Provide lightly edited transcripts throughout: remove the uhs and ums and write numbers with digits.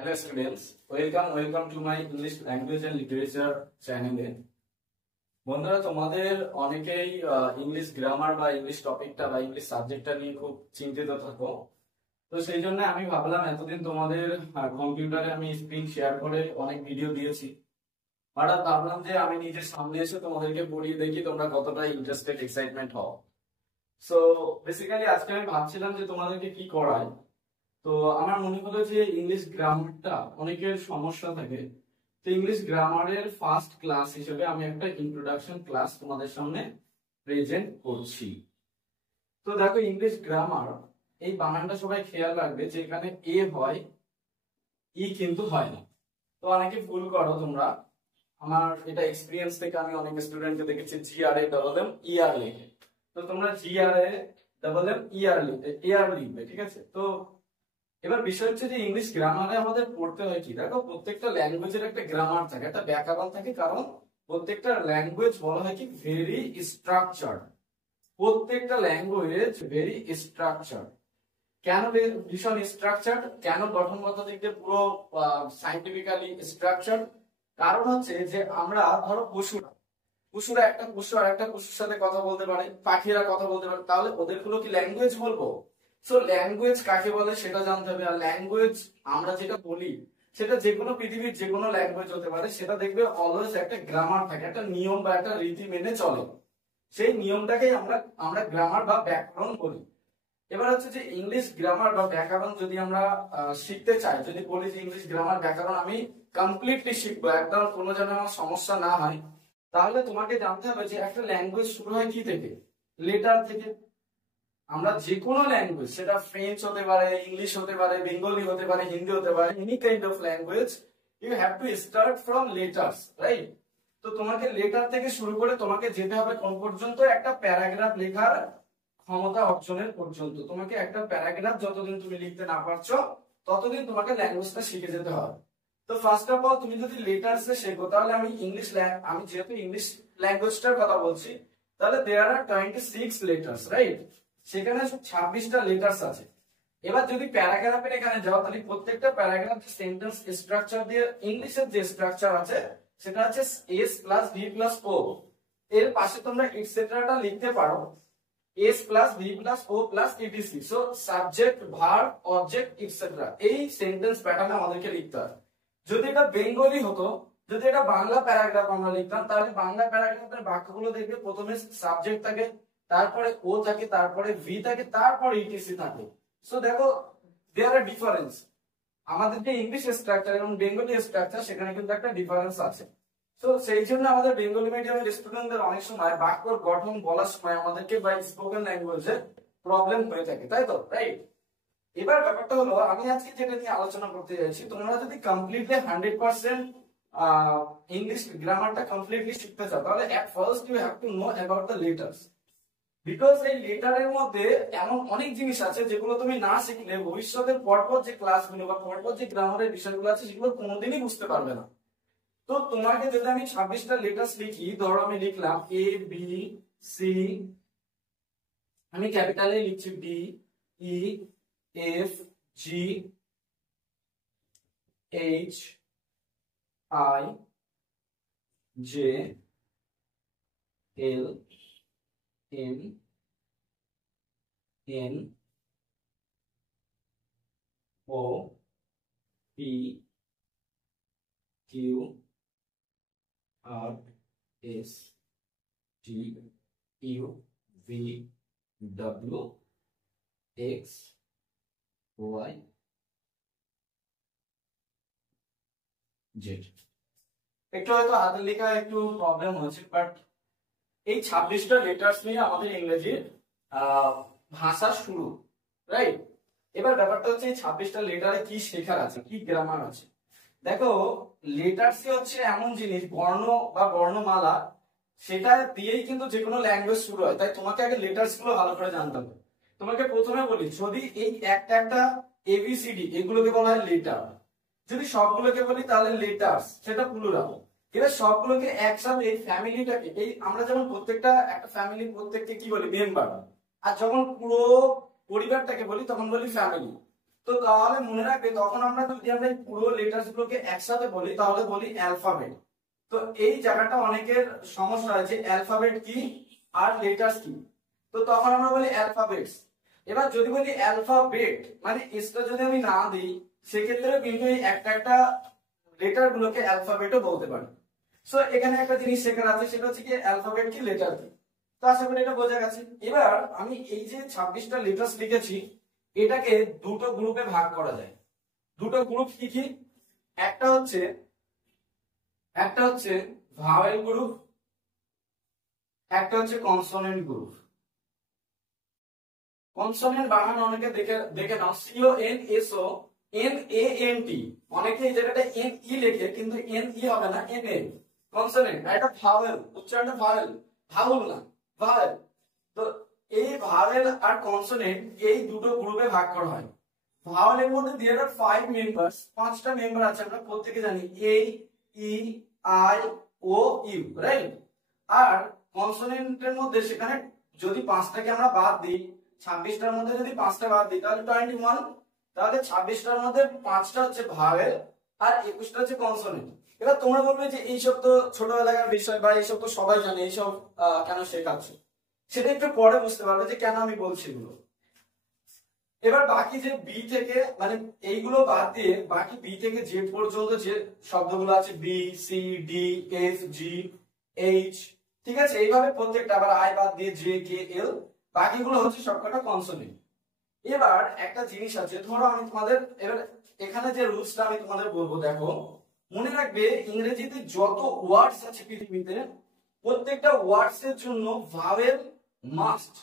Hello students, welcome to my English language and literature channel. বন্ধুরা তোমাদের অনেকেই English grammar বা ইংলিশ টপিকটা বা ইংলিশ সাবজেক্টটা নিয়ে খুব চিন্তিত থাকো। তো সেই জন্য আমি ভাবলাম এতদিন তোমাদের কম্পিউটারে আমি স্ক্রিন শেয়ার করে অনেক ভিডিও দিয়েছি। হঠাৎ ভাবলাম যে আমি নিজের সামনে এসে তোমাদেরকে পড়িয়ে দেখি তোমরা কতটা ইন্টারেস্টেড এক্সাইটমেন্ট হও। সো বেসিক্যালি আজকে আমি ভাবছিলাম যে তোমাদেরকে কি করাই। তো আমার মনে হলো যে ইংলিশ গ্রামারটা অনেকের সমস্যা থাকে, তো ইংলিশ গ্রামারের ফার্স্ট ক্লাস হিসেবে আমি একটা ইন্ট্রোডাকশন ক্লাস তোমাদের সামনে প্রেজেন্ট করছি। তো দেখো, ইংলিশ গ্রামার এই বানানটা সবাই খেয়াল রাখবে যে এখানে এ হয়, ই কিন্তু হয় না। তো অনেকে ভুল করো তোমরা, আমার এটা এক্সপিরিয়েন্স থেকে আমি অনেক স্টুডেন্টকে দেখেছি GRA লিখে। তো তোমরা GRA লিখবে, ঠিক আছে? তো এবার বিষয় হচ্ছে যে ইংলিশ গ্রামারে আমাদের পড়তে হয় কি, দেখো প্রত্যেকটা ল্যাঙ্গুয়েজের একটা গ্রামার থাকে, একটা ব্যাকরণ থাকে, কারণ প্রত্যেকটা ল্যাঙ্গুয়েজ বলা হয় কি ভেরি স্ট্রাকচার্ড। প্রত্যেকটা ল্যাঙ্গুয়েজ ভেরি স্ট্রাকচার্ড। কেন ভীষণ স্ট্রাকচার্ড, কেন গঠনগত দিক দিয়ে পুরো সাইন্টিফিক্যালি স্ট্রাকচার্ড? কারণ হচ্ছে যে আমরা ধরো পশুরা একটা পশু আর একটা পশুর সাথে কথা বলতে পারে, পাখিরা কথা বলতে পারে, তাহলে ওদেরগুলো কি ল্যাঙ্গুয়েজ বলবো? সো ল্যাঙ্গুয়েজ কাকে বলে সেটা জানতে হবে। আর ল্যাঙ্গুয়েজ আমরা যেটা বলি সেটা যে কোনো পৃথিবীর যে কোনো ল্যাঙ্গুয়েজ হতে পারে, সেটা দেখবে অলওয়েজ একটা গ্রামার থাকে, একটা নিয়ম বা একটা রীতি মেনে চলে। সেই নিয়মটাকেই আমরা গ্রামার বা ব্যাকরণ বলি। এবার হচ্ছে যে ইংলিশ গ্রামার বা ব্যাকরণ যদি আমরা শিখতে চাই, যদি বলি যে ইংলিশ গ্রামার ব্যাকরণ আমি কমপ্লিটলি শিখবো, একদম কোনো যেন আমার সমস্যা না হয়, তাহলে তোমাকে জানতে হবে যে একটা ল্যাঙ্গুয়েজ শুরু হয় কি থেকে? লেটার থেকে। আমরা যে কোনো ল্যাঙ্গুয়েজ, সেটা ফ্রেঞ্চ হতে পারে, ইংলিশ হতে পারে, বেঙ্গলি হতে পারে, হিন্দি হতে পারে, any kind of language, you have to start from letters, right? তো তোমাকে লেটার থেকে শুরু করে তোমাকে যেতে হবে কোন পর্যন্ত? একটা প্যারাগ্রাফ লেখার ক্ষমতা অর্জনের পর্যন্ত। তোমাকে একটা প্যারাগ্রাফ যতদিন তুমি লিখতে না পারছো ততদিন তোমাকে ল্যাঙ্গুয়েজটা শিখে যেতে হবে। তো ফার্স্ট অফ অল তুমি যদি লেটার্সে শেখো, তাহলে আমি যেহেতু ইংলিশ ল্যাঙ্গুয়েজটার কথা বলছি, তাহলে দেয়ার আর 26 লেটার্স, রাইট? সেখানে 26টা লেটার্স আছে। এবার যদি প্যারাগ্রাফের এখানে যাও, তাহলে প্রত্যেকটা প্যারাগ্রাফ সেন্টেন্স স্ট্রাকচার দিয়ে ইংলিশের যে স্ট্রাকচার আছে সেটা হচ্ছে S plus V plus O। এর পাশে তোমরা এটসেট্রাটা লিখতে পারো, S plus V plus O plus etc। So subject, verb, object etcetera, এই সেন্টেন্স প্যাটার্নে আমাদেরকে লিখতে হয়। যদি এটা বেঙ্গলি হতো, যদি এটা বাংলা প্যারাগ্রাফ আমরা লিখতাম, তাহলে বাংলা প্যারাগ্রাফের বাক্যগুলো দেখবে প্রথমে সাবজেক্ট থাকে, তারপরে ও থাকে, তারপরে ভি থাকে, তারপরে ইটিসি থাকে। সো দেখো, দেয়ার আর ডিফারেন্স। আমাদের যে ইংলিশ স্ট্রাকচার এবং বেঙ্গলি স্ট্রাকচার, সেখানে কিন্তু একটা ডিফারেন্স আছে। তো সেই জন্য আমাদের বেঙ্গলি মিডিয়ামের স্টুডেন্টদের অনেক সময় বাক্যর গঠন বলার সময় আমাদেরকে বা স্পোকেন ল্যাঙ্গুয়েজে প্রবলেম হয়ে থাকে, তাই তো, রাইট? এবার ব্যাপারটা হলো, আমি আজকে যেটা নিয়ে আলোচনা করতে যাচ্ছি, তোমরা যদি কমপ্লিটলি 100% ইংলিশ গ্রামারটা কমপ্লিটলি শিখতে চাও, তাহলে at first you have to know about the letters. Because এই লেটারের মধ্যে এমন অনেক জিনিস আছে যেগুলো তুমি না শিখলে ভবিষ্যতের পরপর যে ক্লাসগুলো বা পরপর যে গ্রামারের বিষয়গুলো আছে সেগুলো কোনোদিনই বুঝতে পারবে না। তো তোমাকে যদি আমি 26টা লেটার্স লিখি, ধরো আমি লিখলাম ABC, আমি ক্যাপিটালে লিখছি DHAISWZ। একটু হয়তো হাতের লেখা একটু প্রবলেম হচ্ছে, বাট এই 26টা লেটার্স নিয়ে আমাদের ইংরেজির ভাষা শুরু, রাইট? এবার ব্যাপারটা হচ্ছে এই 26টা লেটারে কি শেখার আছে, কি গ্রামার আছে। দেখো, লেটার্সই হচ্ছে এমন জিনিস, বর্ণ বা বর্ণমালা, সেটা দিয়েই কিন্তু যে কোনো ল্যাঙ্গুয়েজ শুরু হয়। তাই তোমাকে আগে লেটার্স গুলো ভালো করে জানতে হবে। তোমাকে প্রথমে বলি, যদি এই একটা ABCD এগুলোকে বলা হয় লেটার। যদি সবগুলোকে বলি তাহলে লেটার্স, সেটা প্লুরাল। এবার সবগুলোকে একসাথে এই ফ্যামিলিটাকে, এই আমরা যেমন প্রত্যেকটা একটা ফ্যামিলির প্রত্যেককে কি বলি? মেম্বার। আর যখন পুরো পরিবারটাকে বলি তখন বলি ফ্যামিলি। তো তাহলে মনে রাখবে তখন আমরা যদি আমরা এই পুরো লেটার্স গুলোকে একসাথে বলি তাহলে বলি অ্যালফাবেট। তো এই জায়গাটা অনেকের সমস্যা আছে, অ্যালফাবেট কি আর লেটার্স কি। তো তখন আমরা বলি অ্যালফাবেটস। এবার যদি বলি অ্যালফাবেট মানে এসটা যদি আমি না দিই সেক্ষেত্রে কিন্তু এই একটা একটা লেটার গুলোকে অ্যালফাবেটও বলতে পারি। সো এখানে একটা জিনিস শেখার আছে, সেটা হচ্ছে কি অ্যালফাবেট কি লেটার কি। তো আশা করি এটা বোঝা গেছে। এবার আমি এই যে 26টা লেটার্স লিখেছি এটাকে দুটো গ্রুপে ভাগ করা যায়। দুটো গ্রুপ কি কি, একটা হচ্ছে ভাওয়েল গ্রুপ, একটা হচ্ছে কনসোনেন্ট গ্রুপ। কনসোনেন্ট বানান অনেকে দেখে দেখে নাও, CONSONANT। অনেকে এই জায়গাটা NE লেখে কিন্তু NE হবে না, NA। কনসোনেন্ট এটা ভাওয়েল, উচ্চারণটা ভাওয়েল, ভাউল না ভাওয়েল। তো এই ভাওয়েল আর কনসোনেন্ট এই দুটো গ্রুপে ভাগ করা হয়। ভাওয়েলের মধ্যে দেয়ার আর 5 মেম্বারস, 5টা মেম্বার আছে, আমরা প্রত্যেকে জানি A E I O U, right. আর কনসোনেন্টের মধ্যে সেখানে যদি 5টাকে আমরা বাদ দিই, 26টার মধ্যে যদি 5টা বাদ দিই তাহলে 21। তাহলে 26টার মধ্যে 5টা হচ্ছে ভাওয়েল আর 21টা হচ্ছে কনসোনেন্ট। এবার তোমরা বলবে যে এইসব তো ছোটবেলাকার বিষয় বা এইসব তো সবাই জানে, এইসব কেন শেখাচ্ছ? সেটা একটু পরে বুঝতে পারবে যে কেন আমি বলছি এগুলো। এবার বাকি যে বি থেকে মানে এইগুলো বাদ দিয়ে বাকি বি থেকে জেড পর্যন্ত যে শব্দগুলো আছে B C D F G H, ঠিক আছে, এইভাবে প্রত্যেকটা, আবার আই বাদ দিয়ে জে কে এল, বাকিগুলো হচ্ছে সবকটা কনসোনেন্ট। এবার একটা জিনিস আছে, ধরো আমি তোমাদের এবার এখানে যে রুলসটা আমি তোমাদের বলবো, দেখো মনে রাখবে ইংরেজিতে যত ওয়ার্ডস আছে পৃথিবীতে প্রত্যেকটা ওয়ার্ডস এর জন্য ভাওয়েল মাস্ট।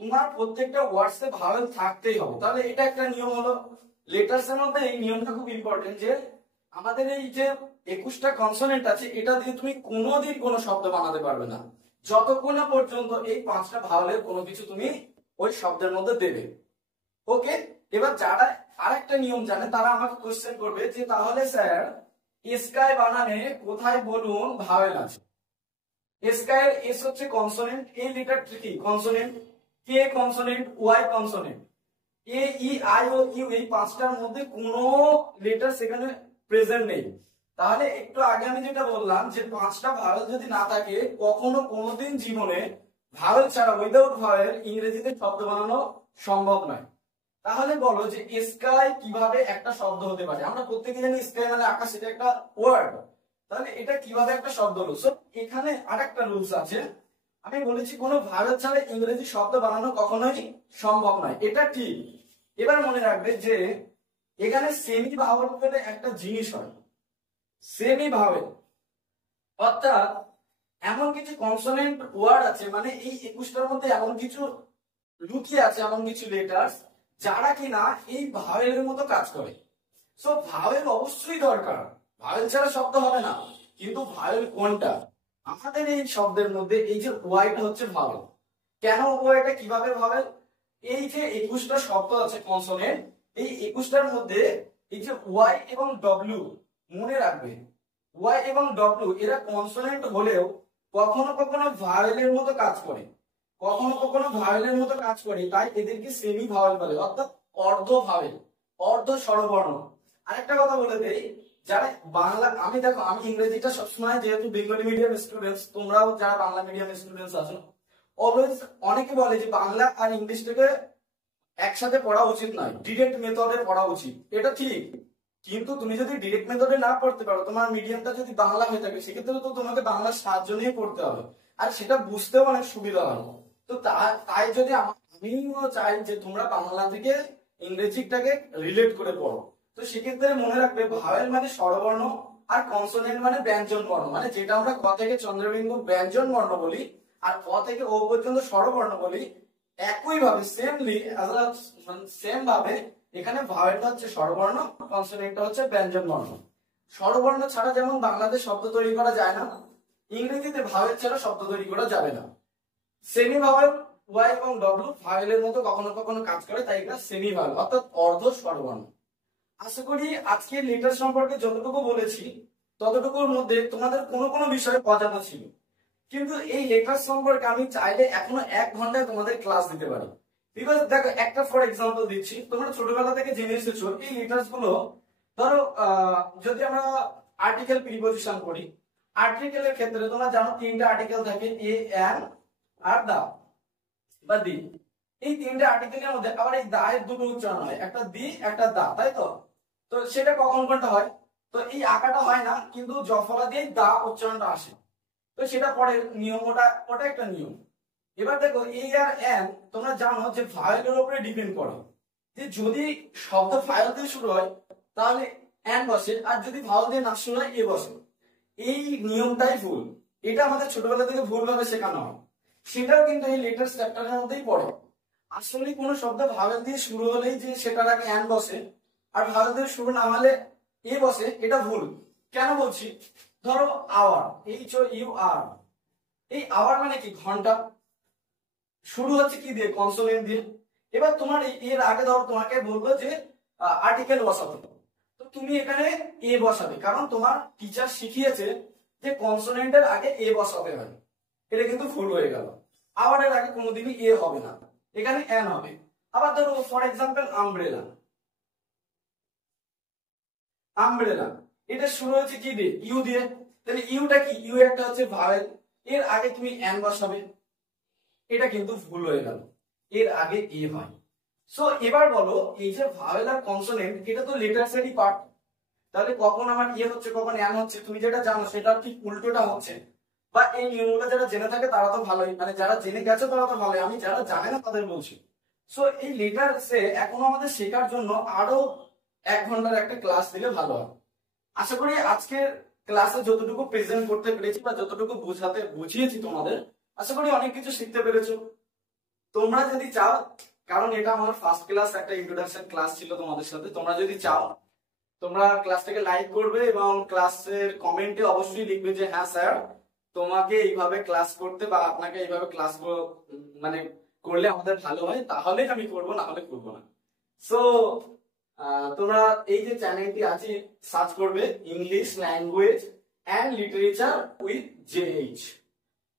তোমার প্রত্যেকটা ওয়ার্ডস এ ভাওয়েল থাকতেই হবে। তাহলে এটা একটা নিয়ম হলো। লেটার্স এর মধ্যে এই নিয়মটা খুব ইম্পর্টেন্ট যে আমাদের এই যে 21টা কনসোনেন্ট আছে এটা দিয়ে তুমি কোনোদিন কোনো শব্দ বানাতে পারবে না যতক্ষণ না পর্যন্ত এই 5টা ভাওয়েলের কোনো কিছু তুমি ওই শব্দের মধ্যে দেবে। ওকে। এবার যারা আরেকটা নিয়ম জানে তারা আমাকে কোশ্চেন করবে যে তাহলে স্যার স্কাই বানানে কোথায় বলুন ভাওয়েল আছে? স্কাই এর এস হচ্ছে কনসোনেন্ট, এই লেটারটা কি consonant, K consonant, Y consonant, A E I O U এই 5টার মধ্যে কোনো লেটার সেখানে প্রেজেন্ট নেই। তাহলে একটু আগে আমি যেটা বললাম যে 5টা ভাওয়েল যদি না থাকে কখনো কোনোদিন জীবনে ভাওয়েল ছাড়া উইদাউট ভাওয়েল ইংরেজিতে শব্দ বানানো সম্ভব নয়। তাহলে বলো যে স্কাই কিভাবে একটা শব্দ হতে পারে? আমরা প্রত্যেকে জানি স্কাই মানে আকাশ, এটা একটা ওয়ার্ড। তাহলে এটা কিভাবে একটা শব্দ হলো? সো এখানে আরেকটা রুলস আছে, আমি বলেছি কোনো ভাওয়েল ছাড়া ইংরেজি শব্দ বানানো কখনোই সম্ভব নয়, এটা ঠিক। এবার মনে রাখবে যে এখানে সেমি ভাওয়েল বলে একটা জিনিস হয়। সেমি ভাওয়েল অর্থাৎ এমন কিছু কনসোনেন্ট ওয়ার্ড আছে, মানে এই 21টার মধ্যে এমন কিছু লুকিয়ে আছে, এমন কিছু লেটার্স যারা কিনা এই ভাওয়েলের মতো কাজ করে। সো ভাওয়েল অবশ্যই দরকার, ভাওয়েল ছাড়া শব্দ হবে না। কিন্তু ভাওয়েল কোনটা? আমাদের এই শব্দের মধ্যে এই যে ওয়াইটা হচ্ছে ভাওয়েল। কেন ওয়াইটা, কিভাবে ভাওয়েল? এই যে 21টা শব্দ আছে কনসোনেন্ট, এই 21টার মধ্যে এই যে ওয়াই এবং ডব্লিউ, মনে রাখবে ওয়াই এবং ডব্লিউ এরা কনসোনেন্ট হলেও কখনো কখনো ভাওয়েলের মতো কাজ করে, কখনো কখনো ভাওয়েলের মতো কাজ করে, তাই এদেরকে সেমি ভাওয়েল বলে, অর্থাৎ অর্ধ ভাওয়েল, অর্ধ স্বরবর্ণ। আরেকটা কথা বলে দেই, যারা বাংলা, আমি দেখো আমি ইংরেজিটা সবসময়, যেহেতু বেঙ্গলি মিডিয়াম স্টুডেন্টস, তোমরাও যারা বাংলা মিডিয়াম স্টুডেন্টস আছো, অলওয়েজ অনেকে বলে যে বাংলা আর ইংলিশটাকে একসাথে পড়া উচিত নয়, ডিরেক্ট মেথডে পড়া উচিত। এটা ঠিক, কিন্তু তুমি যদি ডিরেক্ট মেথডে না পড়তে পারো, তোমার মিডিয়ামটা যদি বাংলা হয়ে থাকে, সেক্ষেত্রে তো তোমাকে বাংলার সাহায্য নিয়ে পড়তে হবে, আর সেটা বুঝতেও অনেক সুবিধা হবে। তো তাই যদি আমিও চাই যে তোমরা বাংলা থেকে ইংরেজিটাকে রিলেট করে পড়ো, তো সেক্ষেত্রে মনে রাখবে ভাওয়েল মানে স্বরবর্ণ আর কনসোনেন্ট মানে ব্যঞ্জন বর্ণ, মানে যেটা আমরা ক থেকে চন্দ্রবিন্দু ব্যঞ্জন বর্ণ বলি আর ক থেকে ও পর্যন্ত স্বরবর্ণ বলি, একই ভাবে সেম ভাবে এখানে ভাওয়েলটা হচ্ছে স্বরবর্ণ, কনসোনেন্টটা হচ্ছে ব্যঞ্জন বর্ণ। স্বরবর্ণ ছাড়া যেমন বাংলাতে শব্দ তৈরি করা যায় না, ইংরেজিতে ভাওয়েল ছাড়া শব্দ তৈরি করা যাবে না। সেমি ভাওয়েল ওয়াই এবং ডব্লিউ ভাওয়েলের মতো কখনো কখনো কাজ করে, তাই এটা সেমি ভাওয়েল অর্থাৎ অর্ধ স্বরবর্ণ। আশা করি আজকে লেটার সম্পর্কে যতটুকু বলেছি ততটুকুর মধ্যে তোমাদের কোনো কোনো বিষয় অজানা ছিল, কিন্তু এই লেটার সম্পর্কে আমি চাইলে এখনো 1 ঘন্টায় তোমাদের ক্লাস দিতে পারি, বিকজ দেখো একটা ফর এক্সাম্পল দিচ্ছি, তোমরা ছোটবেলা থেকে জেনে এসেছো এই লেটার্স গুলো, ধরো যদি আমরা আর্টিকেল প্রিপজিশন করি, আর্টিকেলের ক্ষেত্রে তোমরা জানো তিনটা আর্টিকেল থাকে, এ, এন আর দা বা দি। এই তিনটা আর্টিকেলের মধ্যে আবার এই দা এর দুটো উচ্চারণ হয়, একটা দি একটা দা, তাই তো? তো সেটা কখন কোনটা হয়? তো এই আকাটা হয় না, কিন্তু জফলা দিয়ে দা উচ্চারণটা আসে। তো সেটা পরে নিয়ম, ওটা ওটা একটা নিয়ম। এবার দেখো এ আর এন তোমরা জানো যে ভাওয়েলের উপরে ডিপেন্ড করে, যে যদি শব্দ ভাওয়েল দিয়ে শুরু হয় তাহলে এন বসে, আর যদি ভাওয়েল দিয়ে না শুরু হয় এ বসে। এই নিয়মটাই ভুল, এটা আমাদের ছোটবেলা থেকে ভুলভাবে শেখানো হয়। সেটাও কিন্তু এই লেটার চ্যাপ্টারের মধ্যেই পড়ে। আসলে কোনো শব্দ ভাওয়েল দিয়ে শুরু হলেই যে সেটার আগে এন বসে, আর ভাওয়েল দিয়ে শুরু না হলে এ বসে, এটা ভুল। কেন বলছি? ধরো hour, H O U R, এই আওয়ার মানে কি? ঘন্টা। শুরু হচ্ছে কি দিয়ে? কনসোনেন্ট দিয়ে। এবার তোমার এর আগে ধরো তোমাকে বলবো যে আর্টিকেল বসাতে, তো তুমি এখানে এ বসাবে, কারণ তোমার টিচার শিখিয়েছে যে কনসোনেন্টের আগে এ বসাবে হয়। এটা কিন্তু ভুল হয়ে গেল। আওয়ারের আগে কোনোদিনই এ হবে না, এখানে এন হবে। আবার ধরো ফর এক্সাম্পল আমব্রেলা, আমব্রেলা এটা শুরু হচ্ছে কি দিয়ে? ইউ দিয়ে। তাহলে ইউটা কি? ইউ একটা হচ্ছে ভাওয়েল, এর আগে তুমি এন বসাবে, এটা কিন্তু ভুল হয়ে গেল, এর আগে এ হয়। সো এবার বলো, এই যে ভাওয়েল আর কনসোনেন্ট, এটা তো লেটারসেরই পার্ট, তাহলে কখন আমার ইয়ে হচ্ছে কখন এন হচ্ছে, তুমি যেটা জানো সেটা ঠিক উল্টোটা হচ্ছে। বা এই নিয়মগুলো যারা জেনে থাকে তারা তো ভালোই, মানে যারা জেনে গেছে তারা তো ভালোই, আমি যারা জানে না তাদের বলছি। সো এই লেটারসে এখনো আমাদের শেখার জন্য আরো 1 ঘন্টার একটা ক্লাস দিলে ভালো হয়। আশা করি আজকের ক্লাসে যতটুকু প্রেজেন্ট করতে পেরেছি বা যতটুকু বুঝিয়েছি তোমাদের, আশা করি অনেক কিছু শিখতে পেরেছো। তোমরা যদি চাও, কারণ এটা আমার ফার্স্ট ক্লাস, একটা ইন্ট্রোডাকশন ক্লাস ছিল তোমাদের সাথে, তোমরা যদি চাও তোমরা ক্লাসটাকে লাইক করবে এবং ক্লাসের কমেন্টে অবশ্যই লিখবে যে হ্যাঁ স্যার, তোমাকে এইভাবে ক্লাস করতে বা আপনাকে এইভাবে ক্লাস মানে করলে আমাদের ভালো হয়, তাহলে আমি করব, না হলে করবো না। সো তোমরা এই যে চ্যানেলটি আছে সার্চ করবে English language and literature with JH,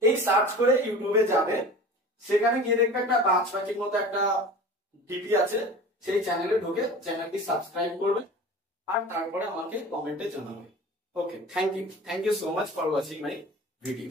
এই সার্চ করে ইউটিউবে যাবে, সেখানে গিয়ে দেখবে একটা বাজ পাখির মতো একটা ডিপি আছে, সেই চ্যানেলে ঢুকে চ্যানেলটি সাবস্ক্রাইব করবে আর তারপরে আমাকে কমেন্টে জানাবে। Okay, thank you so much for watching my video.